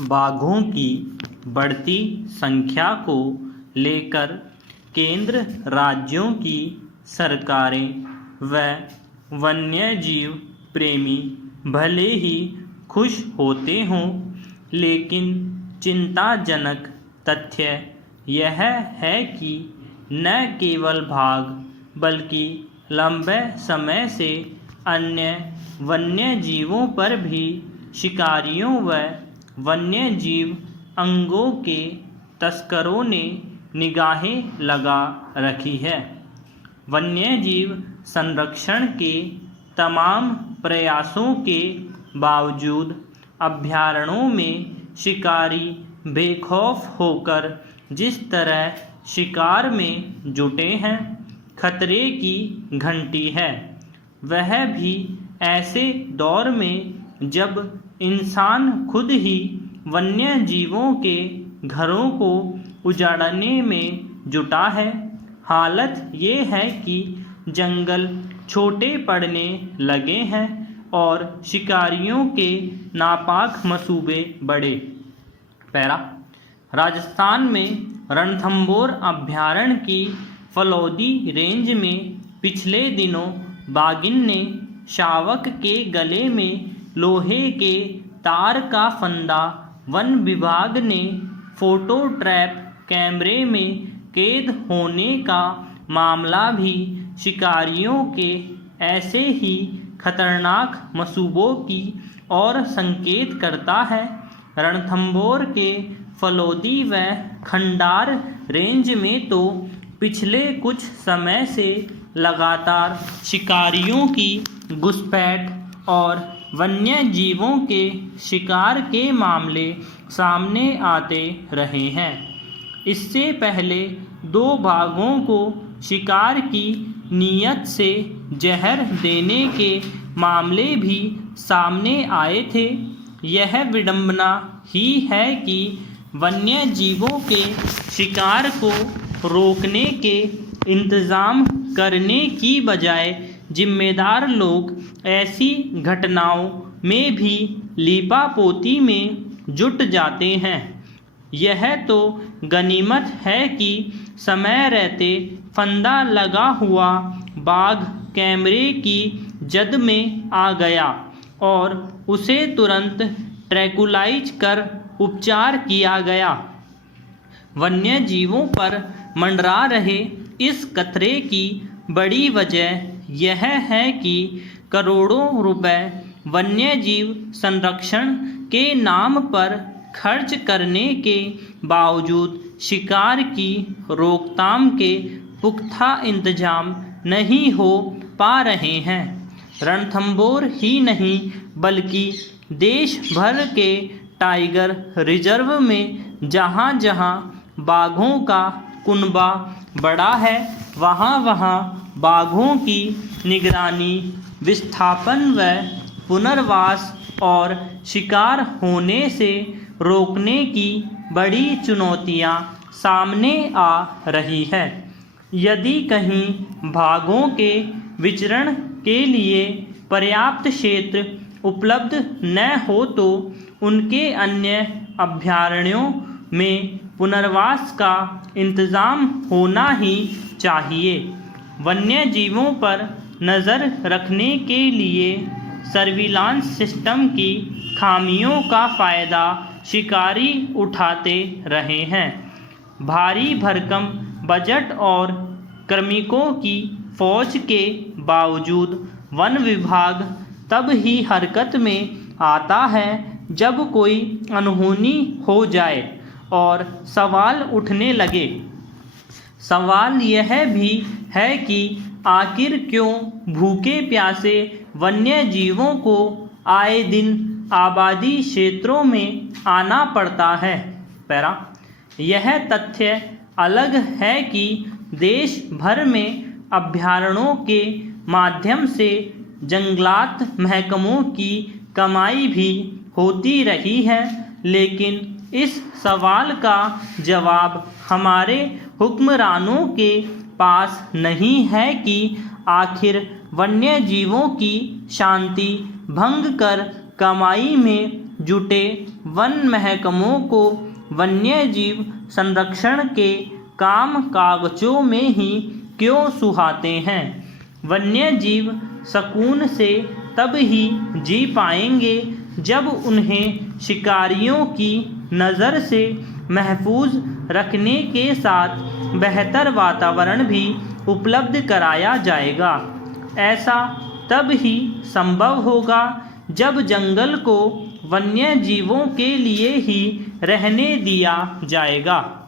बाघों की बढ़ती संख्या को लेकर केंद्र राज्यों की सरकारें व वन्यजीव प्रेमी भले ही खुश होते हों, लेकिन चिंताजनक तथ्य यह है कि न केवल बाघ बल्कि लंबे समय से अन्य वन्यजीवों पर भी शिकारियों व वन्यजीव अंगों के तस्करों ने निगाहें लगा रखी है। वन्यजीव संरक्षण के तमाम प्रयासों के बावजूद अभयारण्यों में शिकारी बेखौफ होकर जिस तरह शिकार में जुटे हैं, खतरे की घंटी है, वह भी ऐसे दौर में जब इंसान खुद ही वन्य जीवों के घरों को उजाड़ने में जुटा है। हालत ये है कि जंगल छोटे पड़ने लगे हैं और शिकारियों के नापाक मंसूबे बढ़े। पैरा राजस्थान में रणथंभौर अभयारण्य की फलौदी रेंज में पिछले दिनों बाघिन ने शावक के गले में लोहे के तार का फंदा वन विभाग ने फोटो ट्रैप कैमरे में कैद होने का मामला भी शिकारियों के ऐसे ही खतरनाक मंसूबों की ओर संकेत करता है। रणथंभौर के फलौदी व खंडार रेंज में तो पिछले कुछ समय से लगातार शिकारियों की घुसपैठ और वन्य जीवों के शिकार के मामले सामने आते रहे हैं। इससे पहले 2 बाघों को शिकार की नीयत से जहर देने के मामले भी सामने आए थे। यह विडंबना ही है कि वन्य जीवों के शिकार को रोकने के इंतज़ाम करने की बजाय जिम्मेदार लोग ऐसी घटनाओं में भी लीपापोती में जुट जाते हैं। यह तो गनीमत है कि समय रहते फंदा लगा हुआ बाघ कैमरे की जद में आ गया और उसे तुरंत ट्रैकुलाइज कर उपचार किया गया। वन्य जीवों पर मंडरा रहे इस खतरे की बड़ी वजह यह है कि करोड़ों रुपए वन्यजीव संरक्षण के नाम पर खर्च करने के बावजूद शिकार की रोकथाम के पुख्ता इंतजाम नहीं हो पा रहे हैं। रणथंभौर ही नहीं बल्कि देश भर के टाइगर रिजर्व में जहाँ जहाँ बाघों का कुनबा बड़ा है, वहाँ वहाँ बाघों की निगरानी, विस्थापन व पुनर्वास और शिकार होने से रोकने की बड़ी चुनौतियाँ सामने आ रही है। यदि कहीं बाघों के विचरण के लिए पर्याप्त क्षेत्र उपलब्ध न हो तो उनके अन्य अभयारण्यों में पुनर्वास का इंतज़ाम होना ही चाहिए। वन्य जीवों पर नज़र रखने के लिए सर्विलांस सिस्टम की खामियों का फ़ायदा शिकारी उठाते रहे हैं। भारी भरकम बजट और कार्मिकों की फौज के बावजूद वन विभाग तब ही हरकत में आता है जब कोई अनहोनी हो जाए और सवाल उठने लगे। सवाल यह भी है कि आखिर क्यों भूखे प्यासे वन्य जीवों को आए दिन आबादी क्षेत्रों में आना पड़ता है। पैरा यह तथ्य अलग है कि देश भर में अभयारण्यों के माध्यम से जंगलात महकमों की कमाई भी होती रही है, लेकिन इस सवाल का जवाब हमारे हुक्मरानों के पास नहीं है कि आखिर वन्य जीवों की शांति भंग कर कमाई में जुटे वन महकमों को वन्य जीव संरक्षण के काम कागजों में ही क्यों सुहाते हैं। वन्य जीव सुकून से तब ही जी पाएंगे जब उन्हें शिकारियों की नज़र से महफूज रखने के साथ बेहतर वातावरण भी उपलब्ध कराया जाएगा। ऐसा तब ही संभव होगा जब जंगल को वन्य जीवों के लिए ही रहने दिया जाएगा।